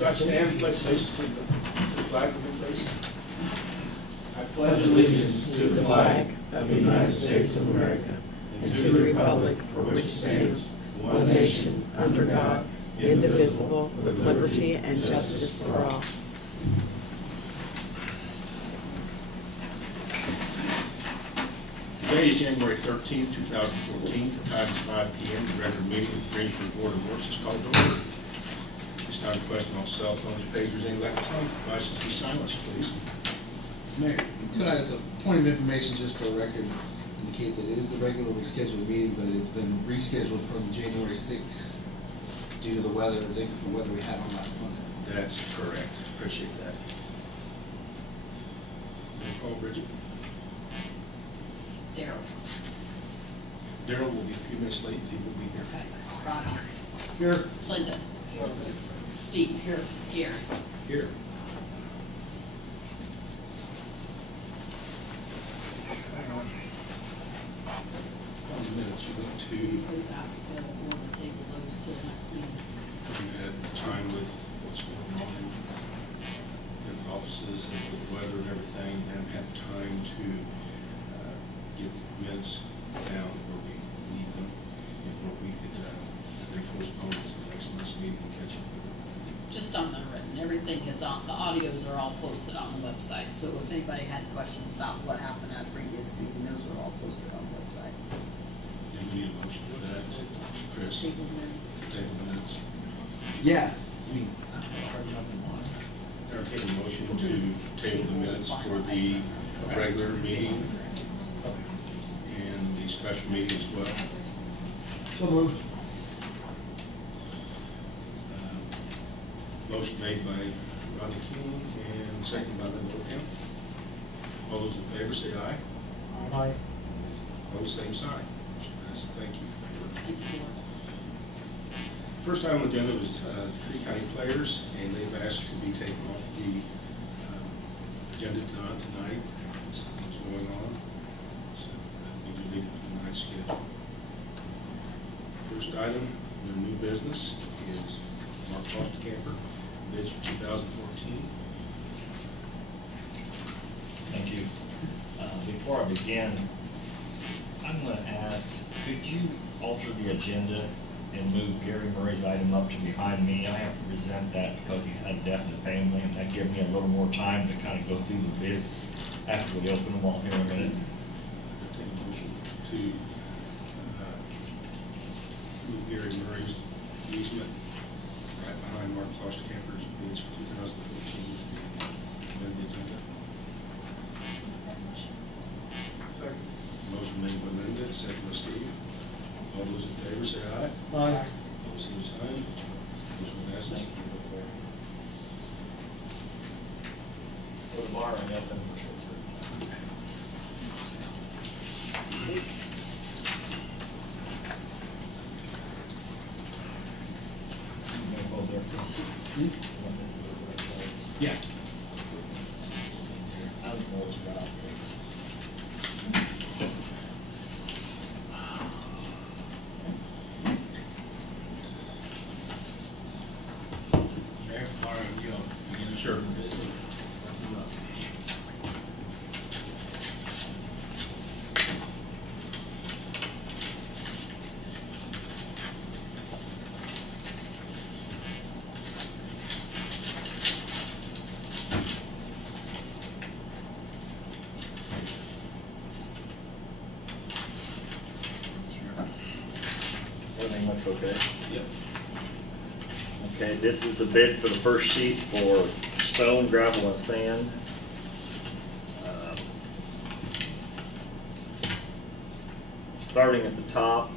So I stand, pledge allegiance to the flag of the place. I Pledge allegiance to the flag of the United States of America and to the republic for which it stands, one nation, under God, indivisible, with liberty and justice for all. Today is January 13th, 2014. The time is 5 p.m. The regular meeting of the Greensburg Board of Works is called to order. This time, requesting all cell phones, pagers, and electronic devices be silenced, please. Mayor, could I, as a point of information, just for the record, indicate that it is the regularly scheduled meeting, but it has been rescheduled from January 6th due to the weather we had on last Monday. That's correct. Appreciate that. Roll call, Bridget. Daryl will be a few minutes late. He will be here. Okay. Roger. Here. Linda. Here. Steve. Here. Here. Here. Hang on. 1 minute. You went to. Please ask the board to table those to the next meeting. We've had time with what's going on in offices and with the weather and everything, and had time to get minutes down where we need them. If what we could, they postpone it to the next month's meeting and catch up with it. Just on the written, everything is on, the audios are all posted on the website, so if anybody had questions about what happened at the previous meeting, those were all posted on the website. Do we need a motion for that, Chris? Table minutes. Table minutes. Yeah. Entertain a motion to table the minutes for the regular meeting and the special meeting as well. So moved. Motion made by Rodney King and seconded by Linda O'Camp. All those in favor say aye. Aye. Opposed, same sign. Motion passes. Thank you. Thank you. First item on the agenda was three county players, and they've asked to be taken off the agenda tonight. What's going on? So we just leave it for tonight's schedule. First item, the new business, is Mark Klosterkemper, bids for 2014. Thank you. Before I begin, I'm going to ask, could you alter the agenda and move Gary Murray's item up to behind me? I have to present that because he's had a death in the family, and that gives me a little more time to kind of go through the bids after we open them all here in a minute. I'll take a motion to move Gary Murray's easement right behind Mark Klosterkemper's bids for 2014. Amend the agenda. Second. Motion made by Linda, second by Steve. All those in favor say aye. Aye. Opposed, same sign. Motion passes. For tomorrow, nothing. Yeah. I don't know what you got. Mayor, all right, you know, sure. Everything looks okay? Yep. Okay, this is the bid for the first sheet for stone, gravel, and sand. Starting at the top,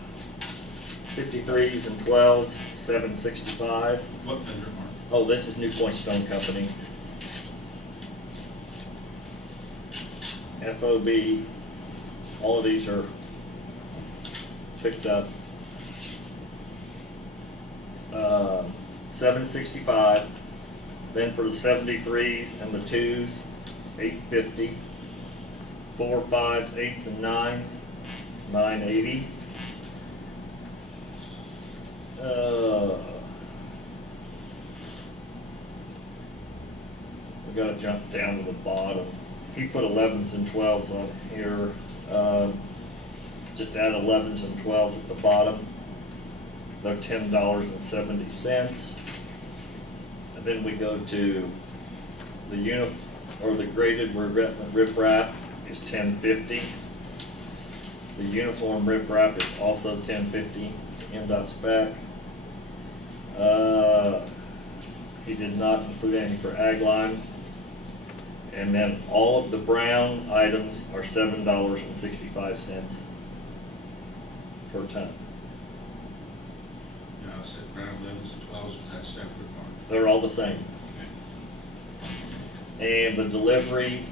53s and 12s, 765. What vendor, Mark? Oh, this is New Point Stone Company. FOB, all of these are picked up. 765. Then for the 73s and the 2s, 850. 4, 5s, 8s, and 9s, 980. we gotta jump down to the bottom. He put 11s and 12s on here. Just add 11s and 12s at the bottom. They're $10.70. And then we go to the the graded riprap is $10.50. The uniform riprap is also $10.50 to MDOT spec. He did not include any for ag line. And then all of the brown items are $7.65 per ton. Now, is it brown 11s and 12s, is that separate market? They're all the same. Okay. And the delivery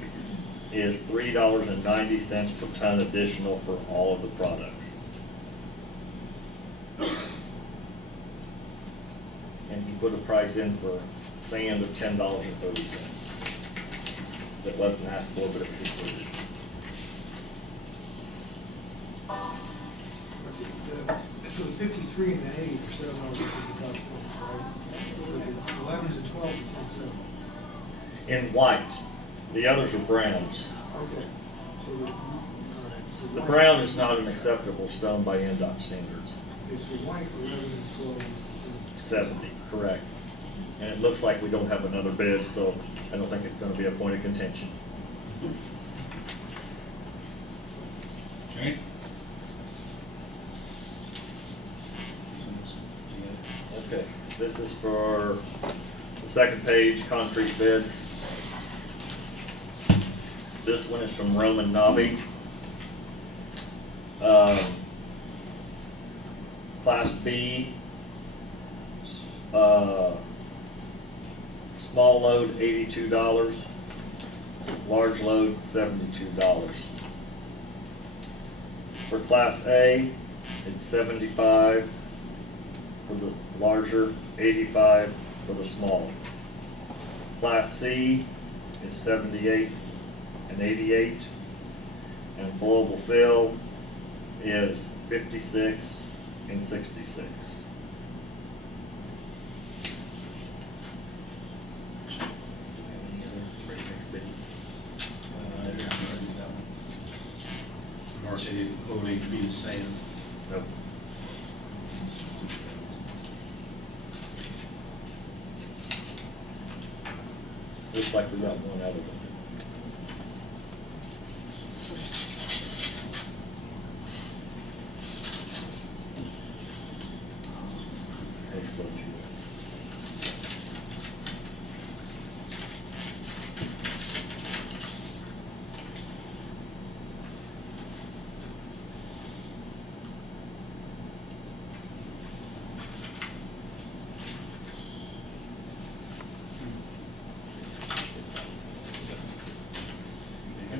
is $3.90 per ton additional for all of the products. And you put a price in for sand of $10.30. That wasn't asked for, but it was included. So the 53 and the 80 are $7.55, right? The 11s and 12s are 10.7. In white, the others are browns. Okay. So The brown is not an acceptable stone by NDOT standards. Okay, so white 11 and 12 is 70, correct. And it looks like we don't have another bid, so I don't think it's gonna be a point of contention. Okay? Okay, this is for the second page, concrete bids. This one is from Roman Nobby. Class B, small load $82, large load $72. For Class A, it's 75 for the larger, 85 for the small. Class C is 78 and 88, and flowable fill is 56 and 66. Mark said it will need to be the same. Nope. Looks like we got one out of it.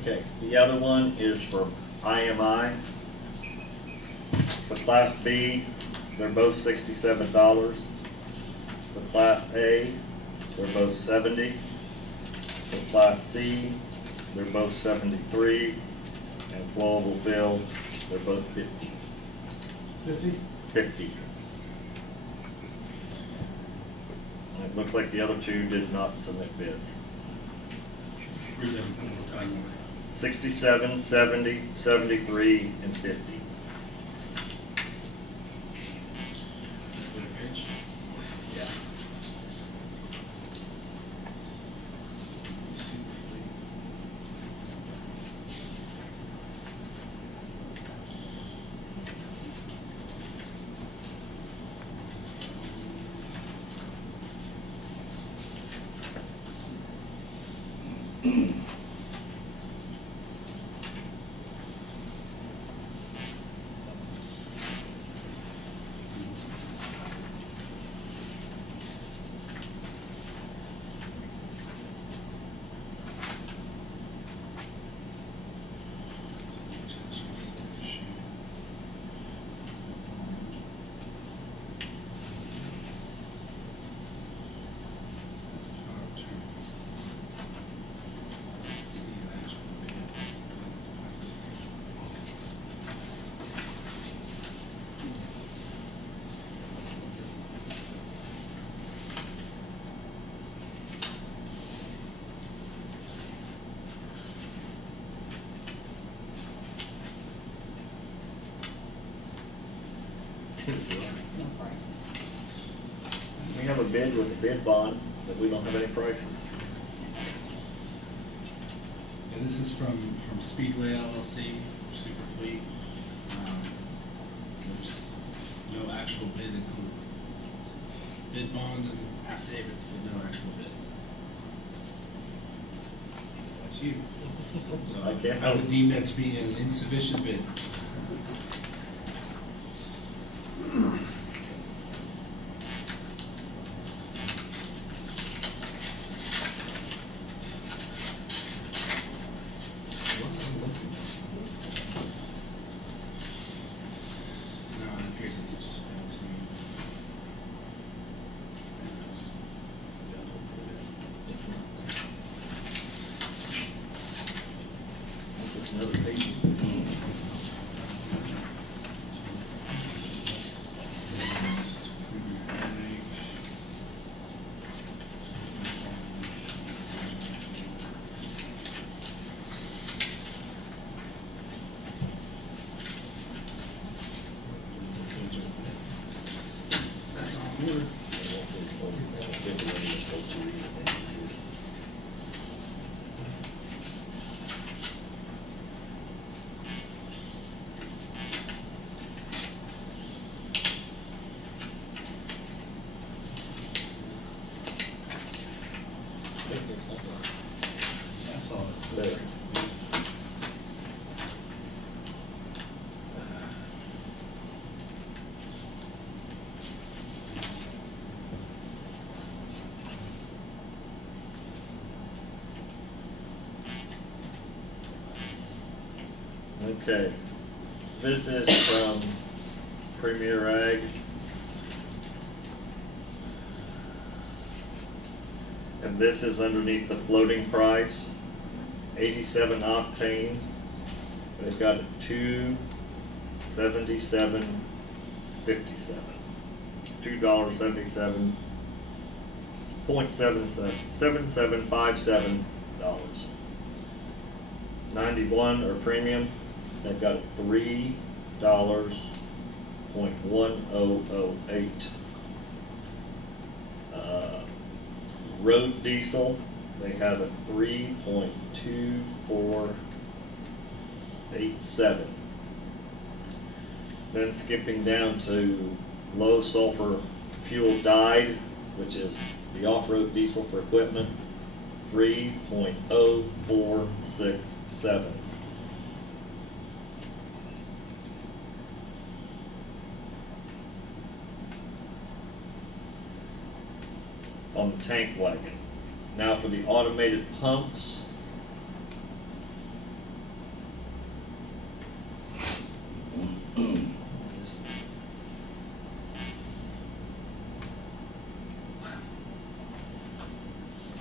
Okay, the other one is for IMI. For Class B, they're both $67. For Class A, they're both $70. For Class C, they're both $73. And flowable fill, they're both $50. 50? $50. And it looks like the other two did not submit bids. Read them one more time. 67, 70, 73, and 50. Page? Yeah. No prices. We have a bid with a bid bond, but we don't have any prices. Yeah, this is from Speedway LLC, Superfleet. There's no actual bid included. Bid bond and affidavits, but no actual bid. That's you. So I can't I would help. deem that to be an insufficient bid. No, it appears that they just failed to. Another page. That's all ordered. That's all. There. Okay, this is from Premier Ag. And this is underneath the floating price, 87 octane. They've got a 277.57, $2.77.7757. 91 or premium, they've got $3.1008. Road diesel, they have a 3.2487. Then skipping down to low sulfur fuel dyed, which is the off-road diesel for equipment, 3.0467. On the tank wagon. Now for the automated pumps.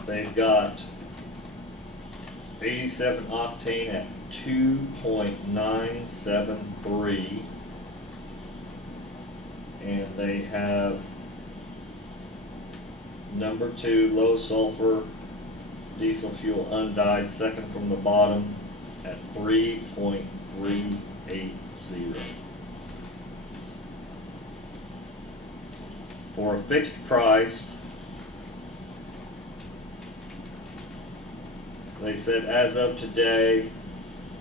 They've got 87 octane at 2.973, and they have number 2 low sulfur diesel fuel undyed, second from the bottom, at 3.380. For a fixed price, they said as of today,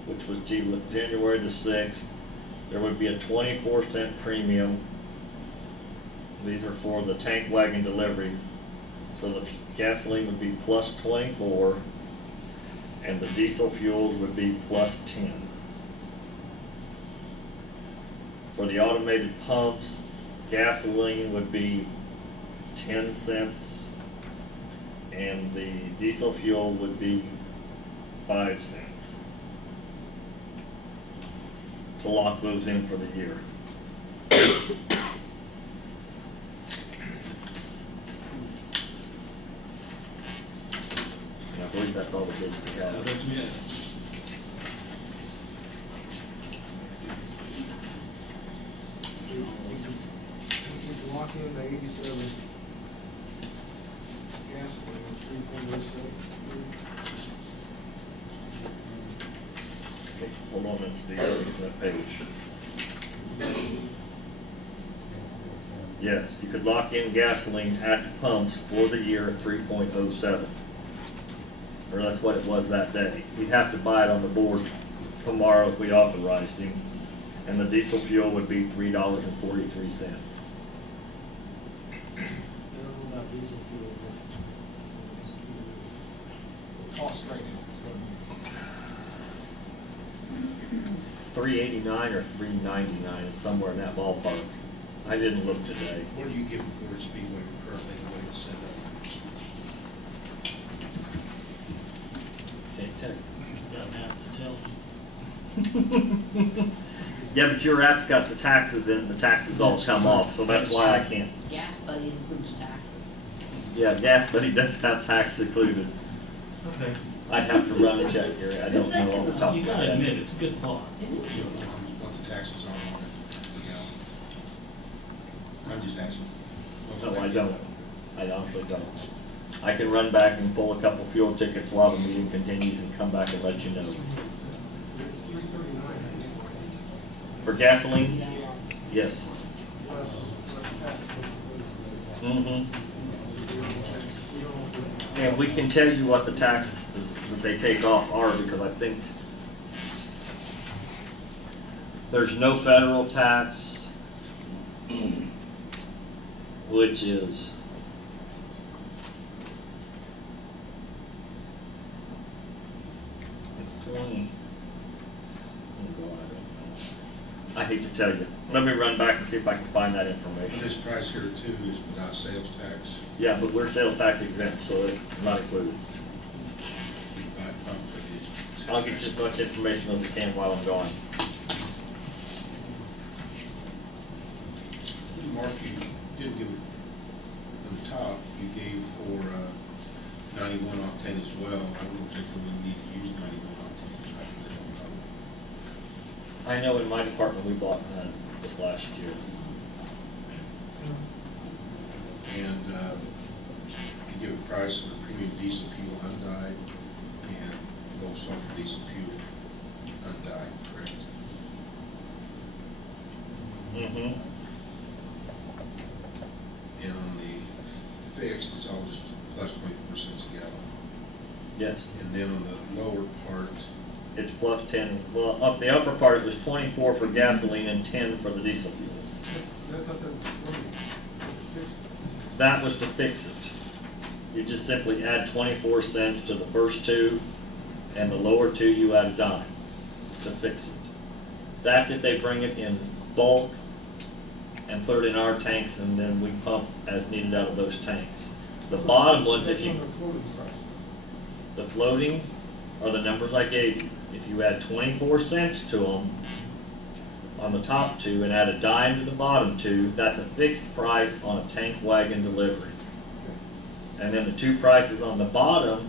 which was January the 6th, there would be a 24-cent premium. These are for the tank wagon deliveries. So the gasoline would be plus 24, and the diesel fuels would be plus 10. For the automated pumps, gasoline would be 10 cents, and the diesel fuel would be 5 cents. To lock those in for the year. I believe that's all the bids we have. That's me. We can lock in the 87 gasoline at 3.07. Okay, hold on, let's see, that page. Yes, you could lock in gasoline at the pumps for the year at 3.07. Or that's what it was that day. He'd have to buy it on the board tomorrow if we authorized him. And the diesel fuel would be $3.43. I don't know about diesel fuel, but it's the cost right now. 389 or 399, it's somewhere in that ballpark. I didn't look today. What are you giving Ford Speedway currently, the way it's set up? Can't tell you. Doesn't have to tell me. Yeah, but your app's got the taxes in, the taxes all come off, so that's why I can't. Gas buddy includes taxes. Yeah, gas, but he does have tax included. Okay. I'd have to run a check here, I don't know off the top You of my gotta head. admit, it's a good thought. It is. What the taxes are on it, you know? I'm just asking. No, I don't. I honestly don't. I can run back and pull a couple fuel tickets while the meeting continues and come back and let you know. It's 339, I think. For gasoline? Yes. Plus tax. Mm-hmm. And we can tell you what the taxes that they take off are, because I think there's no federal tax, which is I hate to tell you. Let me run back and see if I can find that And information. this price here too is without sales tax. Yeah, but we're sales tax exempt, so it's not included. We buy pump, but it's- I'll get you as much information as I can while I'm gone. Mark, you did give, on the top, you gave for 91 octane as well. I don't know exactly when we need to use 91 octane. I know in my department we bought this last year. And you give a price for premium diesel fuel undyed and low sulfur diesel fuel undyed, correct? Mm-hmm. And on the fixed, it's all just plus 24 cents a gallon. Yes. And then on the lower part, It's plus 10. Well, up the upper part it was 24 for gasoline and 10 for the diesel fuels. I thought that was 40. That fixed it. That was to fix it. You just simply add 24 cents to the first two, and the lower two you add a dime to fix it. That's if they bring it in bulk and put it in our tanks, and then we pump as needed out of those tanks. The bottom ones, if That's you, on the floating price. the floating are the numbers I gave you. If you add 24 cents to them on the top two and add a dime to the bottom two, that's a fixed price on a tank wagon delivery. And then the two prices on the bottom,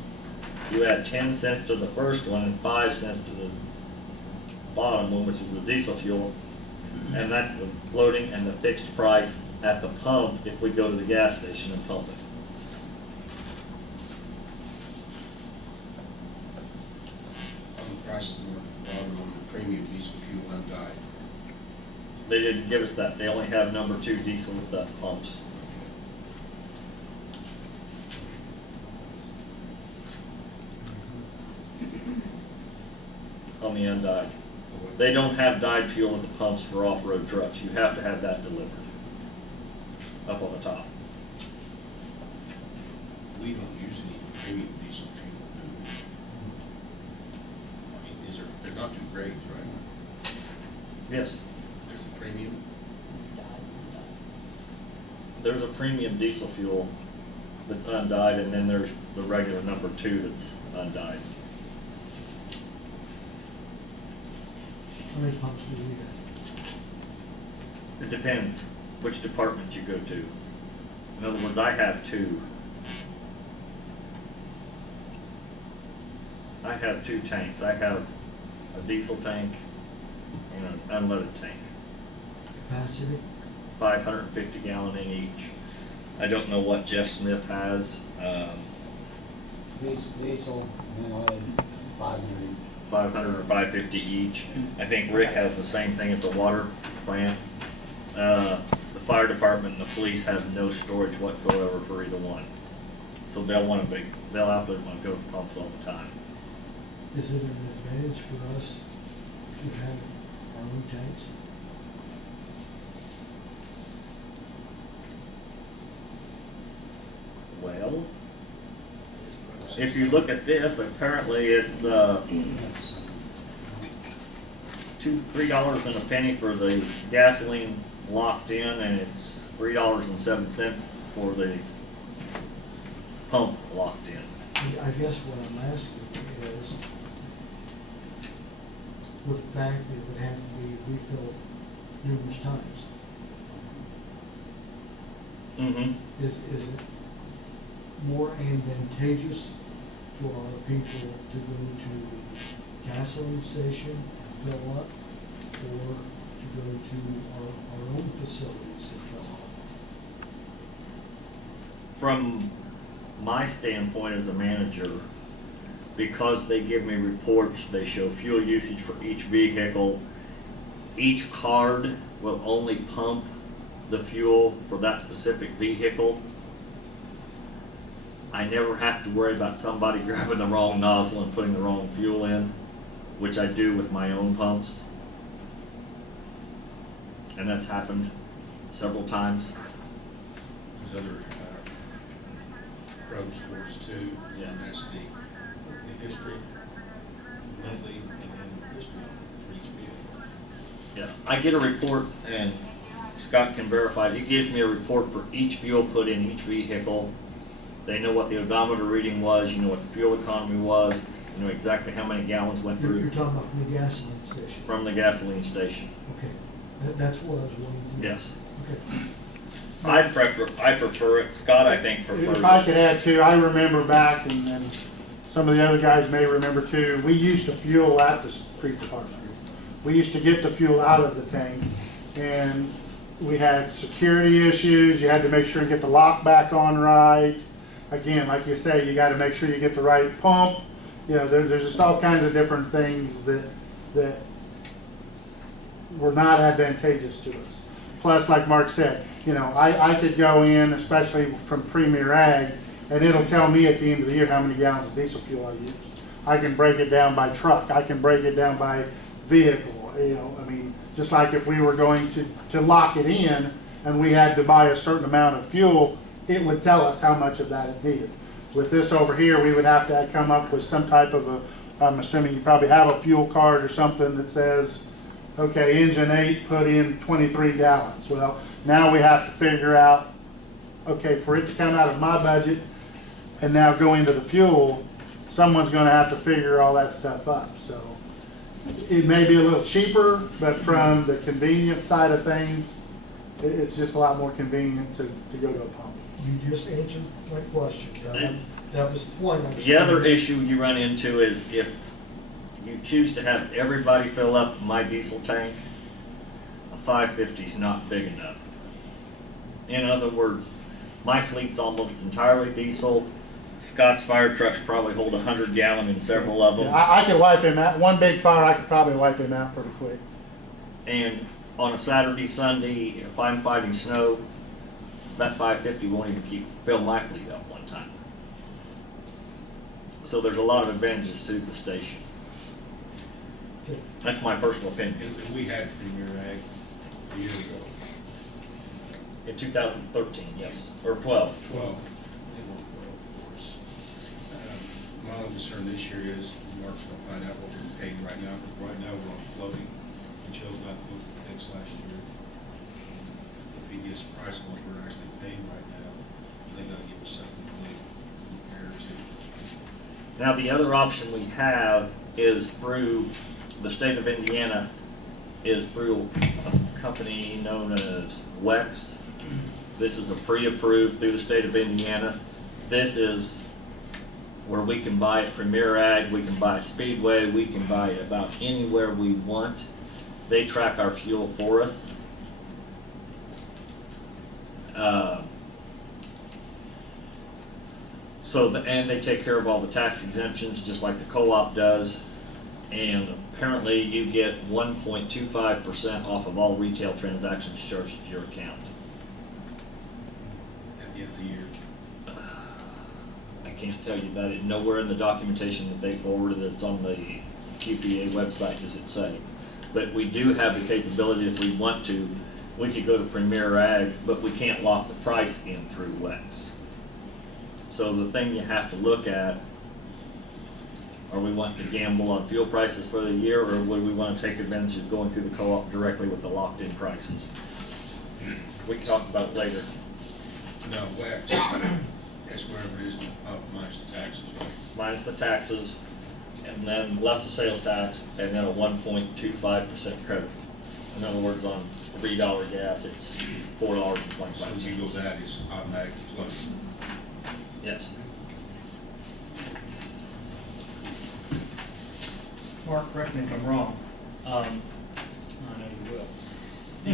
you add 10 cents to the first one and 5 cents to the bottom one, which is the diesel fuel. And that's the floating and the fixed price at the pump if we go to the gas station and pump it. on the price of the bottom on the premium diesel fuel undyed. They didn't give us that. They only have number 2 diesel with the pumps. On the undyed. They don't have dyed fuel at the pumps for off-road trucks. You have to have that delivered. Up on the top. We don't use any premium diesel fuel, do we? I mean, there's not two grades, right? Yes. There's the premium, There's a premium diesel fuel that's undyed, and then there's the regular number 2 that's undyed. How many pumps do you need? It depends which department you go to. In other words, I have 2. I have 2 tanks. I have a diesel tank and an unleaded tank. Capacity? 550 gallon in each. I don't know what Jeff Smith has. Diesel, and lead, 500. 500 or 550 each. I think Rick has the same thing at the water plant. The fire department and the police have no storage whatsoever for either one. So they'll outfit want to go with pumps all the time. Is it an advantage for us to have our own tanks? Well, if you look at this, apparently it's $3 and a penny for the gasoline locked in, and it's $3.07 for the pump locked in. I guess what I'm asking is, with the fact that it would have to be refilled numerous times, Mm-hmm. is it more advantageous for our people to go to the gasoline station and fill up, or to go to our own facilities and fill up? From my standpoint as a manager, because they give me reports, they show fuel usage for each vehicle. Each card will only pump the fuel for that specific vehicle. I never have to worry about somebody grabbing the wrong nozzle and putting the wrong fuel in, which I do with my own pumps. And that's happened several times. There's other pros for us too, Yeah. and that's the history, monthly, and then history for each vehicle. Yeah, I get a report, and Scott can verify, he gives me a report for each fuel put in each vehicle. They know what the odometer reading was, you know what the fuel economy was, you know exactly how many gallons went You're through talking about from the gasoline station? from the gasoline station. Okay, that's what I was wanting to know. Yes. Okay. I prefer it. Scott, I think, prefers If I it. could add too, I remember back, and some of the other guys may remember too, we used to fuel at the street department. We used to get the fuel out of the tank, and we had security issues. You had to make sure and get the lock back on right. Again, like you say, you got to make sure you get the right pump. You know, there's just all kinds of different things that were not advantageous to us. Plus, like Mark said, you know, I could go in, especially from Premier Ag, and it'll tell me at the end of the year how many gallons of diesel fuel I used. I can break it down by truck. I can break it down by vehicle. You know, I mean, just like if we were going to lock it in and we had to buy a certain amount of fuel, it would tell us how much of that it needed. With this over here, we would have to come up with some type of a, I'm assuming you probably have a fuel card or something that says, okay, engine 8 put in 23 gallons. Well, now we have to figure out, okay, for it to come out of my budget and now go into the fuel, someone's going to have to figure all that stuff up. So it may be a little cheaper, but from the convenience side of things, it's just a lot more convenient to go to a pump. You just answered my question. That was the point. I was The other trying to- issue you run into is if you choose to have everybody fill up my diesel tank, a 550 is not big enough. In other words, my fleet's almost entirely diesel. Scott's fire trucks probably hold 100 gallon in several of them. I could wipe him out. One big fire, I could probably wipe him out pretty quick. And on a Saturday, Sunday, if I'm fighting snow, that 550 won't even fill my fleet up one time. So there's a lot of advantages to the station. Okay. That's my personal opinion. And we had Premier Ag a year ago, In 2013, yes, or 12. 12. It won't grow, of course. My only concern this year is Mark's gonna find out what we're paying right now, because right now we're on floating. We chose not to look at fixed last year. If he gets a price on what we're actually paying right now, they gotta give us something to compare to. Now, the other option we have is through the state of Indiana, is through a company known as WEX. This is a pre-approved through the state of Indiana. This is where we can buy at Premier Ag, we can buy at Speedway, we can buy it about anywhere we want. They track our fuel for us. And they take care of all the tax exemptions, just like the co-op does. And apparently you get 1.25% off of all retail transactions charged to your account. can't tell you that. Nowhere in the documentation that they forwarded that's on the QPA website does it say. But we do have the capability, if we want to, we could go to Premier Ag, but we can't lock the price in through Wex. So the thing you have to look at, are we wanting to gamble on fuel prices for the year, or would we want to take advantage of going through the co-op directly with the locked-in prices? We can talk about it later. No, wax, that's wherever it is, minus the taxes, right? Minus the taxes, and then less the sales tax, and then a 1.25% credit. In other words, on $3 gas, it's $4.25. So if you go that, it's automatically flooded. Yes. Mark, correct me if I'm wrong. I know you will. The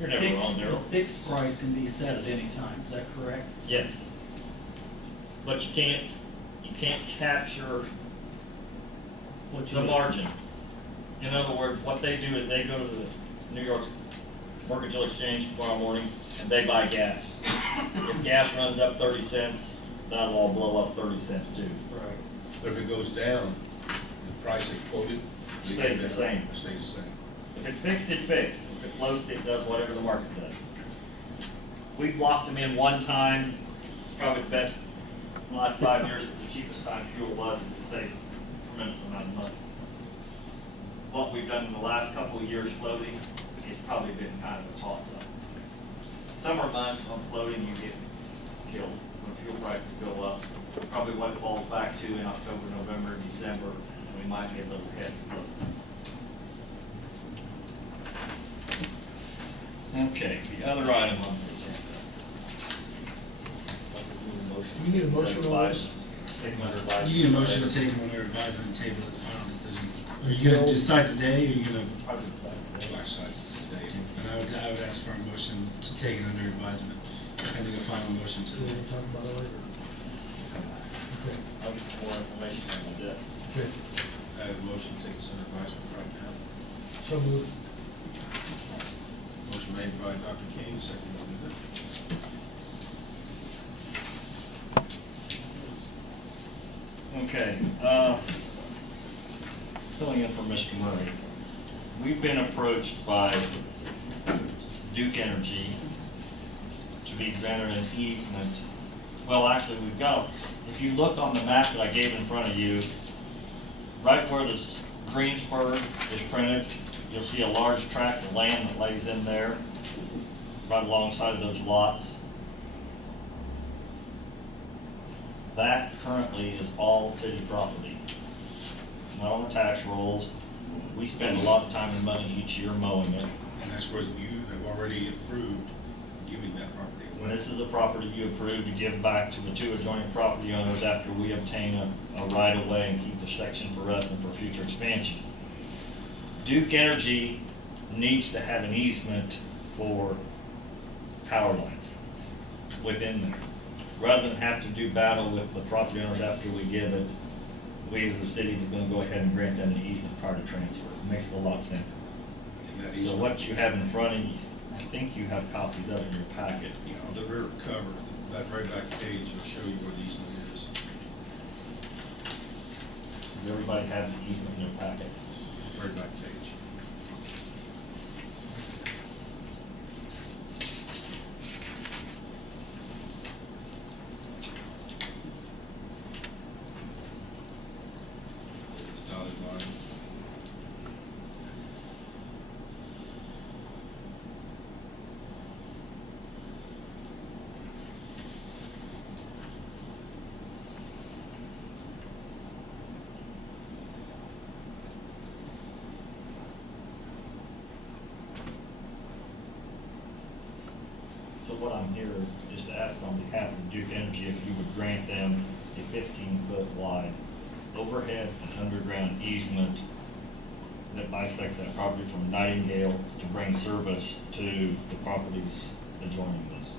You're never wrong, Darryl. fixed price can be set at any time, is that correct? Yes. But you can't capture What you the margin. In other words, what they do is they go to the New York Mercantile Exchange tomorrow morning and they buy gas. If gas runs up 30 cents, that'll all blow up 30 cents too. Right. But if it goes down, the price they quoted. they Stays go the down. same. Stays the same. If it's fixed, it's fixed. If it floats, it does whatever the market does. We've locked them in one time, probably the best, in the last 5 years, it's the cheapest time fuel was, and it saved a tremendous amount of money. What we've done in the last couple of years floating, it's probably been kind of a toss-up. Summer months on floating, you get killed when fuel prices go up. Probably what it falls back to in October, November, December, we might get a little head float. Okay, the other item on the agenda. You need a motion on this? Take them under advisement. You need a motion to take them under advisement and table at the final decision. Are you gonna decide today, or are you gonna, Probably decide today. Black side today. then I would ask for a motion to take it under advisement, pending a final motion So we'll today. talk about it later. Okay, I'll get some more information on my desk. okay. I have a motion to take this under advisement right now. So moved. Motion made by Dr. King, second by Luther. Okay, filling in for Mr. Murray. We've been approached by Duke Energy to be granted an easement. Well, actually, we've got, if you look on the map that I gave in front of you, right where this Greensburg is printed, you'll see a large tract of land that lays in there, right alongside of those lots. That currently is all city property. It's not on the tax rolls. We spend a lot of time and money each year mowing it. And that's where you have already approved giving that property away. This is a property you approved to give back to the two adjoining property owners after we obtain a right-of-way and keep the section for us and for future expansion. Duke Energy needs to have an easement for power lines within there. Rather than have to do battle with the property owners after we give it, we as the city is gonna go ahead and grant them an easement prior to transfer. It makes it a lot simpler. And that So easement, what you have in front of you, I think you have copies of it in your packet. you know, the rear cover, that very back page will show you where the easement is. Does everybody have the easement in their packet? Very back page. Dotted line. So what I'm here is to ask on behalf of Duke Energy if you would grant them a 15-foot wide overhead and underground easement that bisects that property from Nightingale to bring service to the properties adjoining this.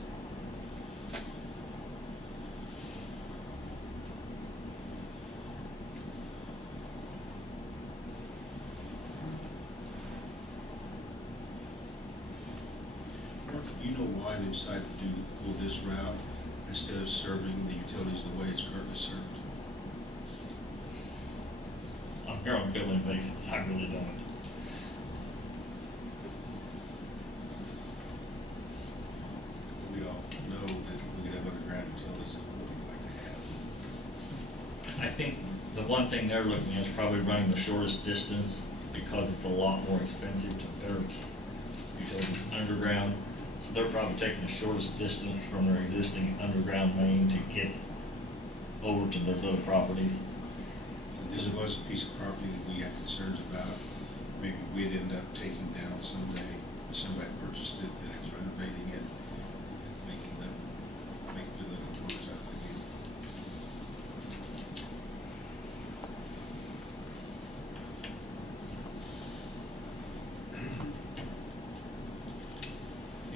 You know why they decided to go this route instead of serving the utilities the way it's currently served. I'm here on a billing basis, I really don't. We all know that we could have underground utilities that we would like to have. I think the one thing they're looking at is probably running the shortest distance, because it's a lot more expensive to build utilities underground. So they're probably taking the shortest distance from their existing underground main to get over to those other properties. And this was a piece of property that we had concerns about. Maybe we'd end up taking down someday, if somebody purchased it, that is renovating it, making the living quarters out again.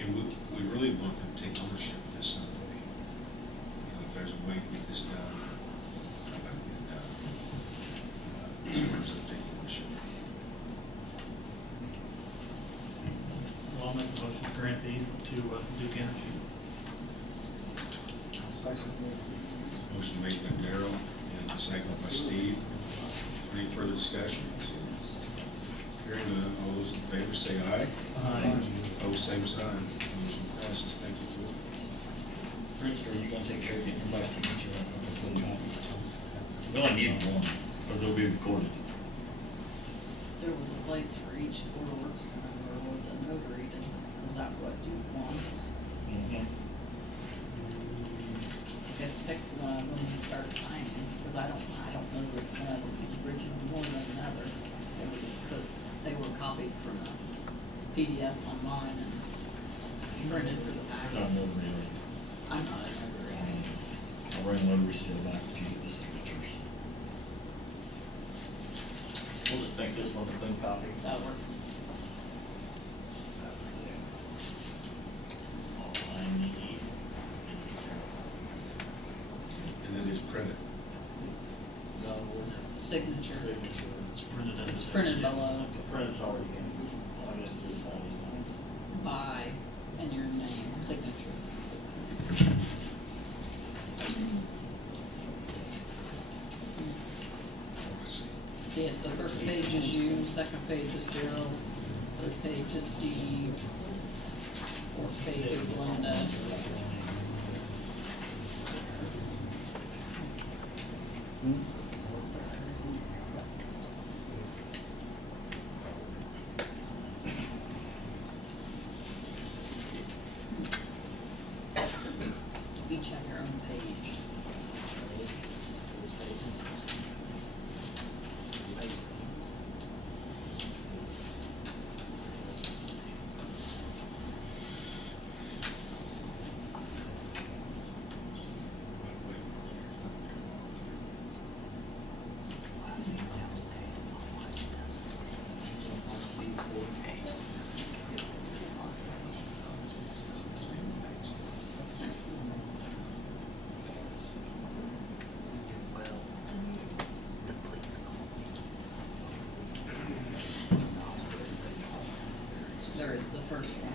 And we really want them to take ownership of this someday. You know, if there's a way to get this done, I'd like to get it done. As far as them taking ownership. Well, I'll make a motion to grant the easement to Duke Energy. Motion made by Darrell and seconded by Steve. Any further discussion? Hearing none, all those in favor say aye. Aye. Opposed, same sign. Motion passes. Thank you, Phil. Rich, are you gonna take care of getting my signature on the copies? We only need one, because they'll be recorded. There was a place for each Board of Works member or the notary, is that what you want? Mm-hmm. I guess pick one when you start signing, because I don't know if one of them is original more than another. They were copied from a PDF online and printed for the Not package. no really. I'm not a notary. I'll bring one receipt back if you get the signatures. We'll just make this one a clean copy. That works. All I need And then it's printed. Signature. It's printed in. It's printed below. The print's already in. All I just do is sign it. By, and your name, signature. See, the first page is you, second page is Daryl, third page is Steve, fourth page is Linda. Each have your own page. There is the first one.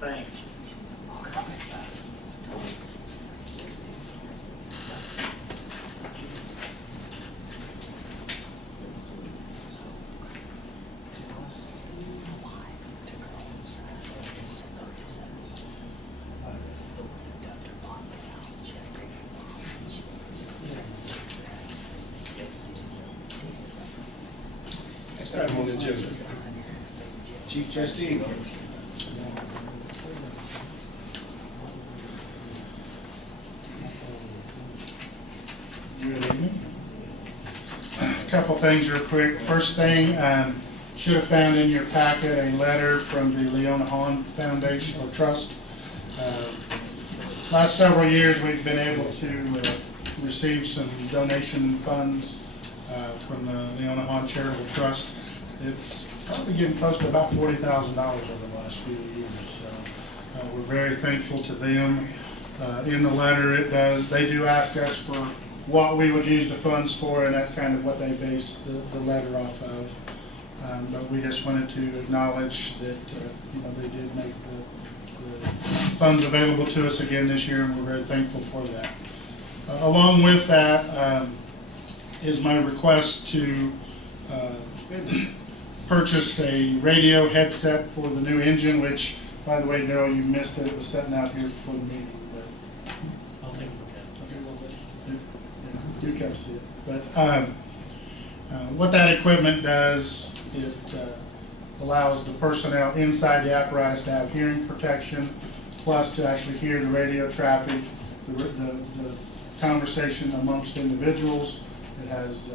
Thanks. Next item on the agenda. Chief Chasteen. Good evening. A couple things real quick. First thing, should have found in your packet a letter from the Leona Hahn Foundation or Trust. Last several years, we've been able to receive some donation funds from the Leona Hahn Charitable Trust. It's probably getting close to about $40,000 over the last few years. So we're very thankful to them. In the letter, they do ask us for what we would use the funds for, and that's kind of what they based the letter off of. But we just wanted to acknowledge that, you know, they did make the funds available to us again this year, and we're very thankful for that. Along with that is my request to purchase a radio headset for the new engine, which, by the way, Daryl, you missed it. It was sitting out here before the meeting, but. I'll take a look at it. Okay, well, you kept seeing it. But what that equipment does, it allows the personnel inside the apparatus to have hearing protection, plus to actually hear the radio traffic, the conversation amongst individuals. It has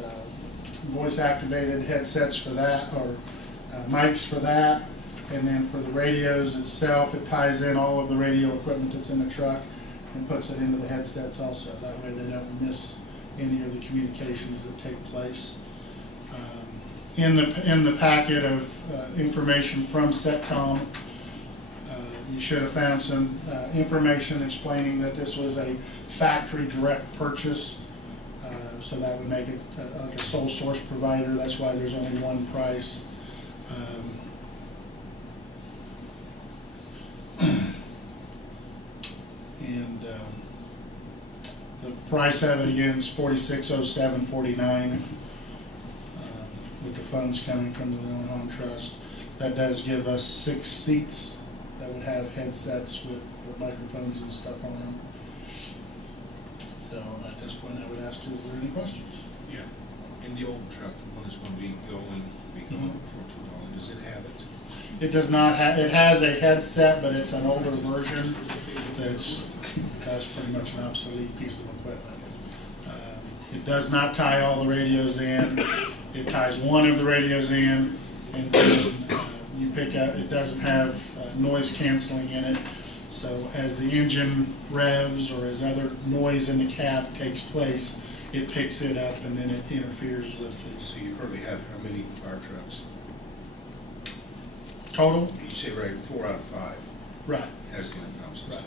voice-activated headsets for that, or mics for that. And then for the radios itself, it ties in all of the radio equipment that's in the truck and puts it into the headsets also. That way they don't miss any of the communications that take place. In the packet of information from SETCOM, you should have found some information explaining that this was a factory direct purchase. So that would make it like a sole source provider. That's why there's only one price. And the price of it again is $4607.49 with the funds coming from the Leona Home Trust. That does give us 6 seats that would have headsets with the microphones and stuff on them. So at this point, I would ask if there are any questions. Yeah, in the old truck, the one that's gonna be going for 2000, does it have it? It does not have, it has a headset, but it's an older version that's pretty much an obsolete piece of equipment. It does not tie all the radios in. It ties one of the radios in, and then you pick up, it doesn't have noise canceling in it. So as the engine revs or as other noise in the cab takes place, it picks it up and then it interferes with it. So you currently have how many fire trucks? Total? You say right, 4 out of 5 Right. has the intercom system.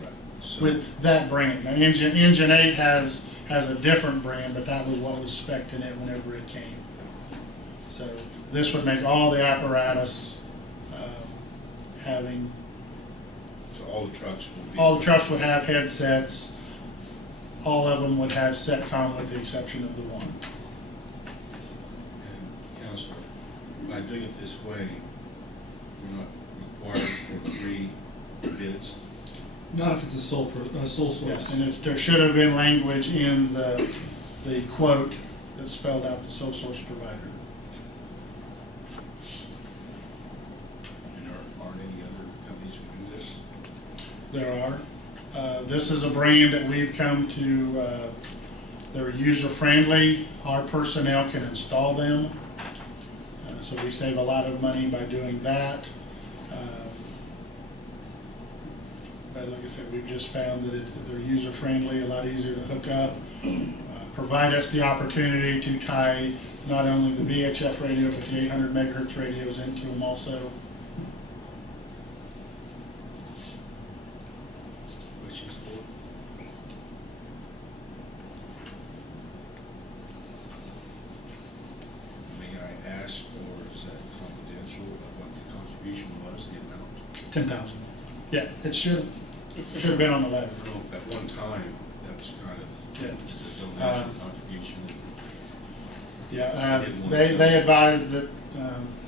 Right. So- With that brand. Now, Engine 8 has a different brand, but that was what was spec'd in it whenever it came. So this would make all the apparatus having, So all the trucks will be. all the trucks would have headsets. All of them would have SETCOM with the exception of the one. And Counselor, by doing it this way, we're not required for 3 bids. Not if it's a sole source. Yes, and there should have been language in the quote that spelled out the sole source provider. And aren't any other companies who do this? There are. This is a brand that we've come to, they're user-friendly. Our personnel can install them. So we save a lot of money by doing that. But like I said, we've just found that they're user-friendly, a lot easier to hook up. Provide us the opportunity to tie not only the VHF radio, but the 800 megahertz radios into them also. Questions for? May I ask, or is that confidential, of what the contribution was, the amount? 10,000. Yeah, it should It's have been on the letter. At one time, that was kind of, Yeah. is a donation contribution. Yeah, they advised that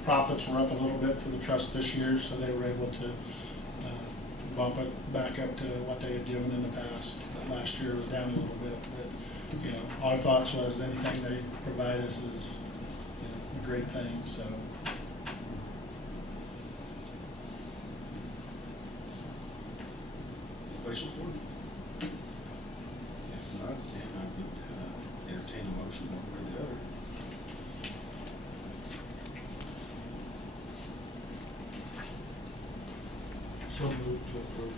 profits were up a little bit for the trust this year, so they were able to bump it back up to what they had given in the past. Last year was down a little bit, but, you know, our thoughts was anything they provide us is, you know, a great thing, so. Questions for me? If not, then I would entertain a motion one way or the other. So moved to approve.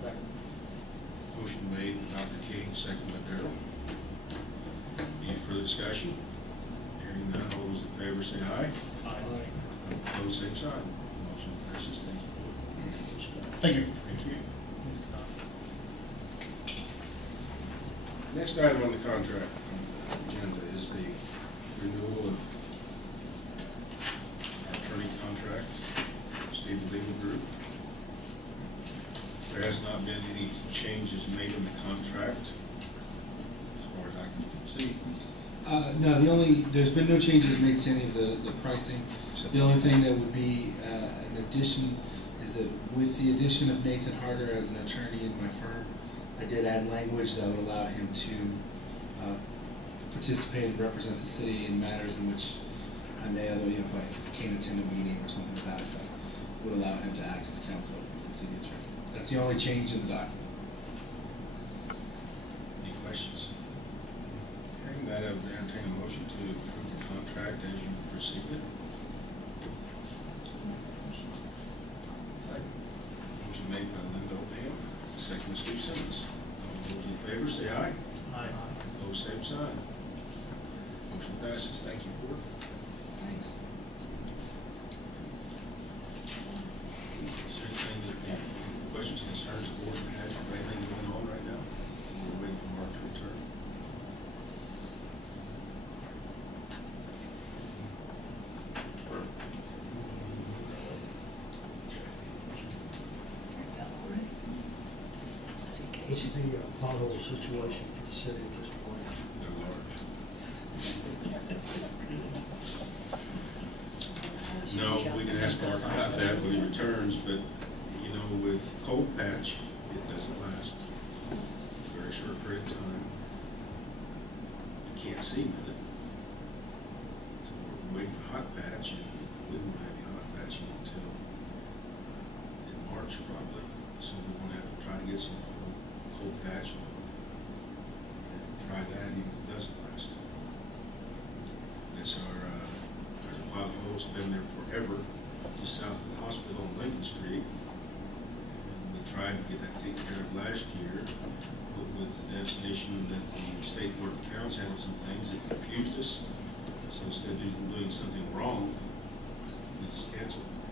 Second. Motion made, Dr. King, second by Darrell. Any further discussion? Hearing none, all those in favor say aye. Aye. Opposed, same sign. Motion passes. Thank you. Thank you. Thank you. Next item on the contract agenda is the renewal of our attorney contract, Steve Legal Group. There has not been any changes made in the contract, as far as I can see. No, there's been no changes made to any of the pricing. The only thing that would be an addition is that with the addition of Nathan Harder as an attorney in my firm, I did add language that would allow him to participate and represent the city in matters in which I may other, if I can't attend a meeting or something to that effect, would allow him to act as counsel and city attorney. That's the only change in the document. Any questions? Hearing that, I would entertain a motion to approve the contract as you received it. Motion made by Linda O'Neill, second by Steve Simmons. All those in favor say aye. Aye. Opposed, same sign. Motion passes. Thank you, board. Thanks. Is there anything that the questions, concerns, the board has, or anything going on right now? We're waiting for Mark to return. What's the pothole situation for the city at this point? They're large. No, we can ask Mark about that when he returns, but, you know, with cold patch, it doesn't last a very short period of time. You can't cement it. So we're waiting for hot patch, and we won't have any hot patching until in March probably. So we're gonna have to try to get some cold patch and try that, even if it doesn't last. It's our pothole has been there forever, just south of the hospital on Lincoln Street. And we tried to get that taken care of last year, but with the designation that the state board of accounts handled some things, it confused us. So instead of doing something wrong, we just canceled it.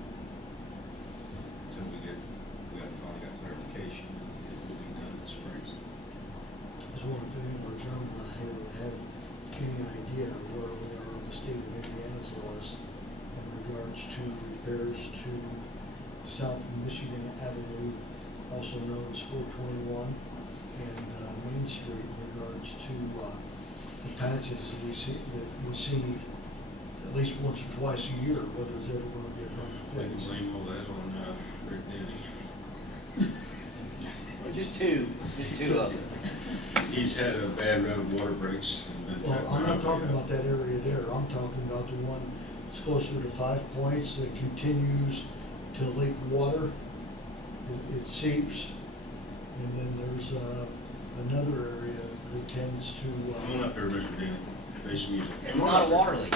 Until we finally got clarification, it will be done in the spring. I was wondering if any of our gentlemen here would have any idea of where we are on the state of Indiana's laws in regards to repairs to South Michigan Avenue, also known as 421, and Main Street in regards to the patches that we see at least once or twice a year, whether it's ever going to be a permanent They can fix. blame all that on Rick Denny. Well, just two of them. He's had a bad run of water breaks. And been Well, I'm not talking about that area there, I'm talking about the one that's closer to 5 Points that continues to leak water. It seeps, and then there's another area that tends to. Come on up here, Mr. Denny, face the music. It's not a water leak.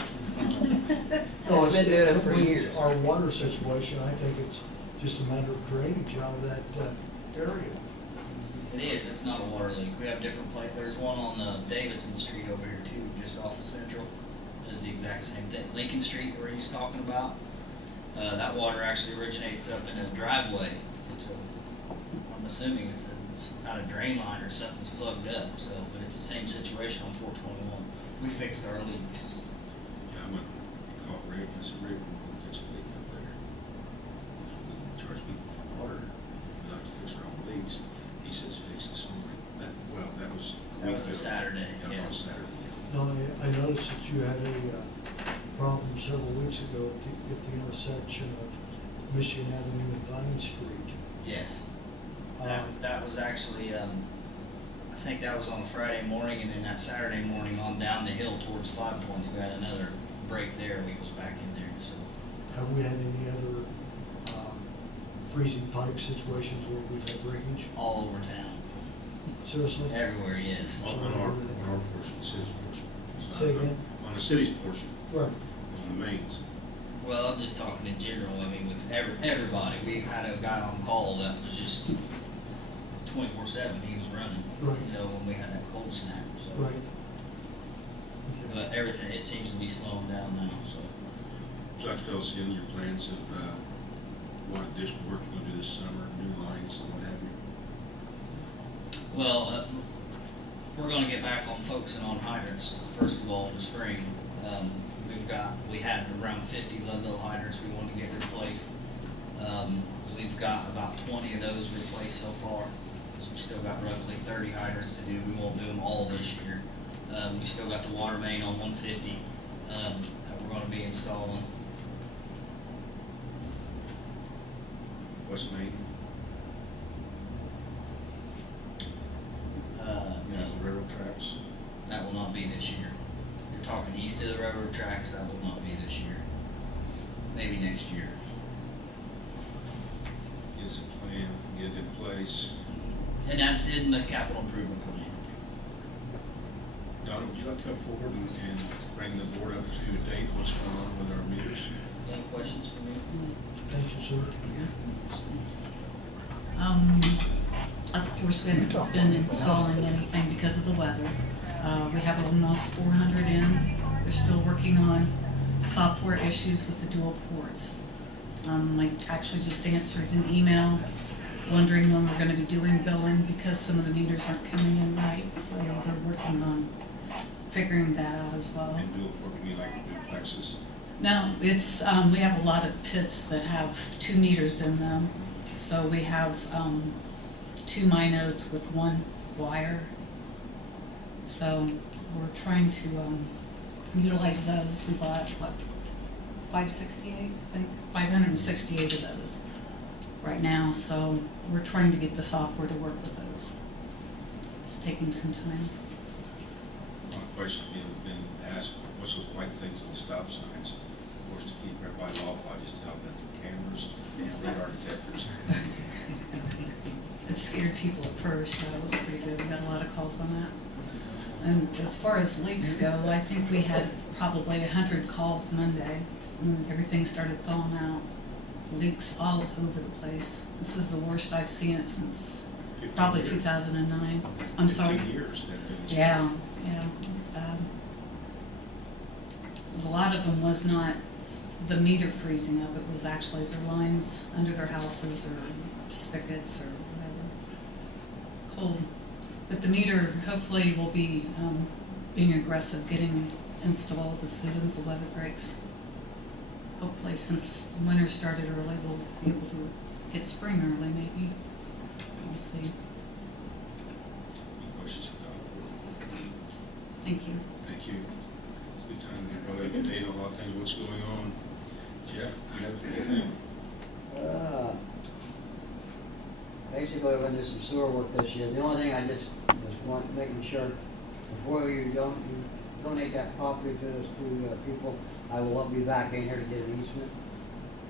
No, It's been doing it for when years. it's our water situation, I think it's just a matter of drainage out of that area. It is, it's not a water leak. We have different there's one on Davidson Street over here too, just off of Central. Does the exact same thing. Lincoln Street where he's talking about, that water actually originates up in a driveway. I'm assuming it's some kind of drain line or something's plugged up, so, but it's the same situation on 421. We fixed our leaks. Yeah, I'm gonna call Rick, I said, Rick, we're gonna fix a leak up there. We can charge people for water, we like to fix our own leaks. He says, fix this morning. That was. That was a Saturday, Yeah, yeah. that was Saturday. No, I noticed that you had a problem several weeks ago at the intersection of Michigan Avenue and Vine Street. Yes. Uh, That was actually, I think that was on a Friday morning, and then that Saturday morning on down the hill towards 5 Points, we had another break there, we was back in there, so. Have we had any other freezing pipe situations where we've had breakage? All over town, Seriously? everywhere, yes. On our portion, the city's portion. Say again? On the city's portion, Right. on the mains. Well, I'm just talking in general, I mean, with everybody, we had a guy on call that was just 24/7, he was running. Right. You know, when we had that cold snap, so. Right. Okay. But everything, it seems to be slowing down now, so. Would you like to fill us in your plans of what additional work you're gonna do this summer, new lines and what have you? Well, we're gonna get back on focusing on hydrants, first of all, in the spring. We had around 50 Ludlow hydrants we wanted to get replaced. We've got about 20 of those replaced so far. So we still got roughly 30 hydrants to do. We won't do them all this year. We still got the water main on 150 that we're gonna be installing. West Main, the railroad tracks. That will not be this year. You're talking east of the railroad tracks, that will not be this year. Maybe next year. Get some plan, get it in place. And that's in the capital improvement plan. Donna, would you like to come forward and bring the board up to date, what's going on with our meters? Any questions for me? Thank you, sir. Of course, we haven't been installing anything because of the weather. We have almost 400 in. We're still working on software issues with the dual ports. I actually just answered an email wondering when we're gonna be doing billing because some of the meters aren't coming in right. So they're working on figuring that out as well. And dual port, you mean like duplexes? No, it's, we have a lot of pits that have 2 meters in them. So we have 2 minodes with 1 wire. So we're trying to utilize those. We bought, what, 568, I think? 568 of those right now. So we're trying to get the software to work with those. It's taking some time. One question you've been asked, what's those white things on the stop signs? Of course, to keep everybody off, I just tell them that the cameras, radar detectors. It scared people at first, but it was pretty good. We got a lot of calls on that. And as far as leaks go, I think we had probably 100 calls Monday, and everything started thawing out. Leaks all over the place. This is the worst I've seen it since 15 probably years. 2009. I'm sorry. 15 years. That been Yeah, it was bad. A lot of them was not the meter freezing of it, was actually their lines under their houses or spigots or whatever. Cold. But the meter hopefully will be being aggressive, getting installed as soon as the weather breaks. Hopefully, since winter started early, we'll be able to get spring early maybe. We'll see. Any questions for Donna? Thank you. Thank you. It's a good time to get probably up to date on a lot of things, what's going on. Jeff, you have anything? Basically, we're gonna do some sewer work this year. The only thing I just was making sure, before you donate that property to us to people, I will be back in here to get an easement,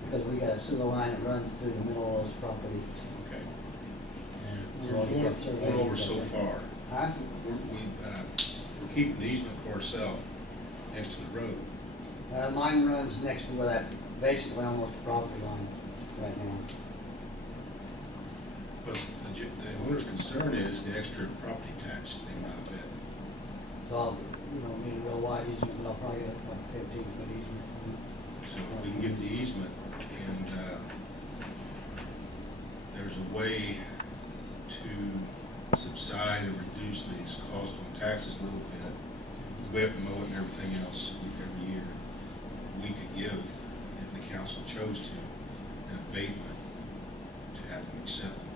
because we got a sewer line that runs through the middle of this property. Okay. So I'll get that surveyed. We're over so far. Huh? We're keeping the easement for ourselves next to the road. Mine runs next to where that, basically almost the property line right now. But the owner's concern is the extra property tax, they might have bet. So I'll, need a real wide easement, but I'll probably get like 15-foot easement. So we can get the easement, and there's a way to subside or reduce these costs on taxes a little bit. Because we have to mow it and everything else every year. We could give, if the council chose to, an abatement to have them accept the property.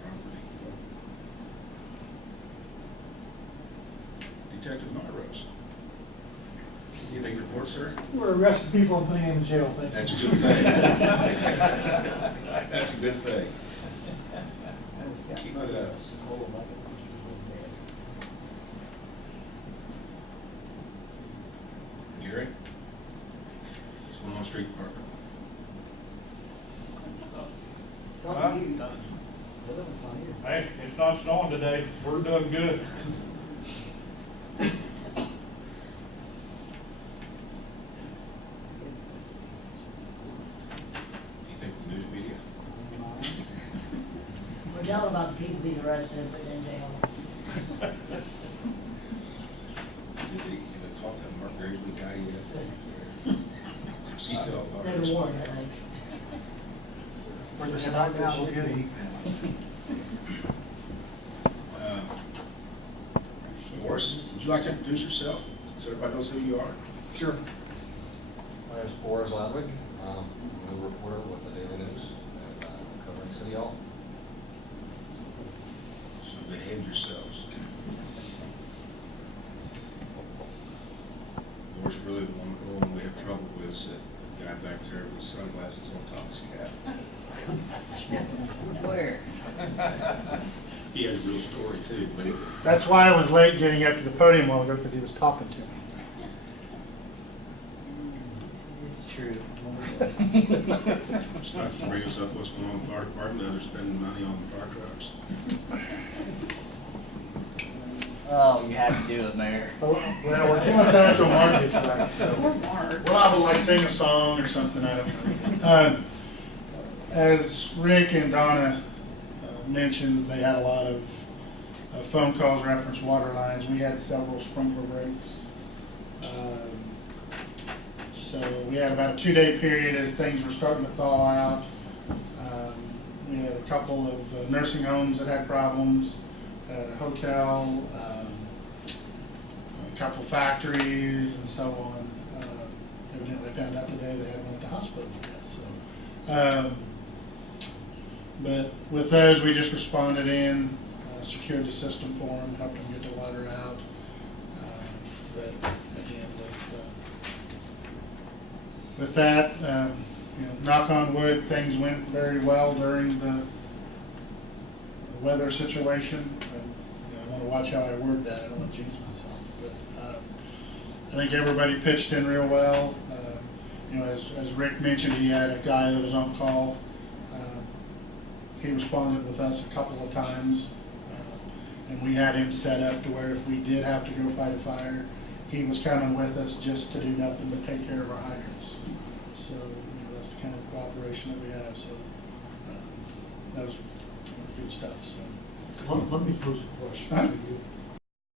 Detective Monrose. Anything to report, sir? We're arresting people and putting them in jail, thank you. That's a good thing. That's a good thing. Keep it up. Gary? What's going on street department? Hey, it's not snowing today, we're doing good. Anything from the news media? We're telling about the people being arrested and put in jail. Did they caught that Mark Gravely guy yet? She's still out. There's a warrant, I think. Where's the snot now, we'll get it. Morris? you like to introduce yourself, so everybody knows who you are? Sure. My name is Boris Ladwig. I'm a new reporter with the Daily News, and covering City Hall. So behave yourselves. Of course, really the one we have trouble with is that guy back there with sunglasses on top of his cap. Where? He has a real story too, but That's why I was late getting up to the podium a while ago, because he was talking to me. It's true. it's not to bring us up what's going on in the fire department, others spending money on fire trucks. Oh, you have to do it, Mayor. Well, we're doing that till Mark gets back, so. Poor Mark. Well, I would like sing a song or something, I don't know. As Rick and Donna mentioned, they had a lot of phone calls reference water lines. We had several sprinkler breaks. So we had about a 2-day period as things were starting to thaw out. We had a couple of nursing homes that had problems, a hotel, a couple factories and so on. Evidently found out today they hadn't went to hospital yet, so. But with those, we just responded in, secured the system for them, helped them get the water out. But at the end with that, knock on wood, things went very well during the weather situation. And, I want to watch how I word that. I don't want to jinx myself. But I think everybody pitched in real well. As Rick mentioned, he had a guy that was on call. He responded with us a couple of times, and we had him set up to where if we did have to go fight a fire, he was coming with us just to do nothing but take care of our hydrants. So that's the kind of cooperation that we have. So that was good stuff. So. Let me pose a question to you.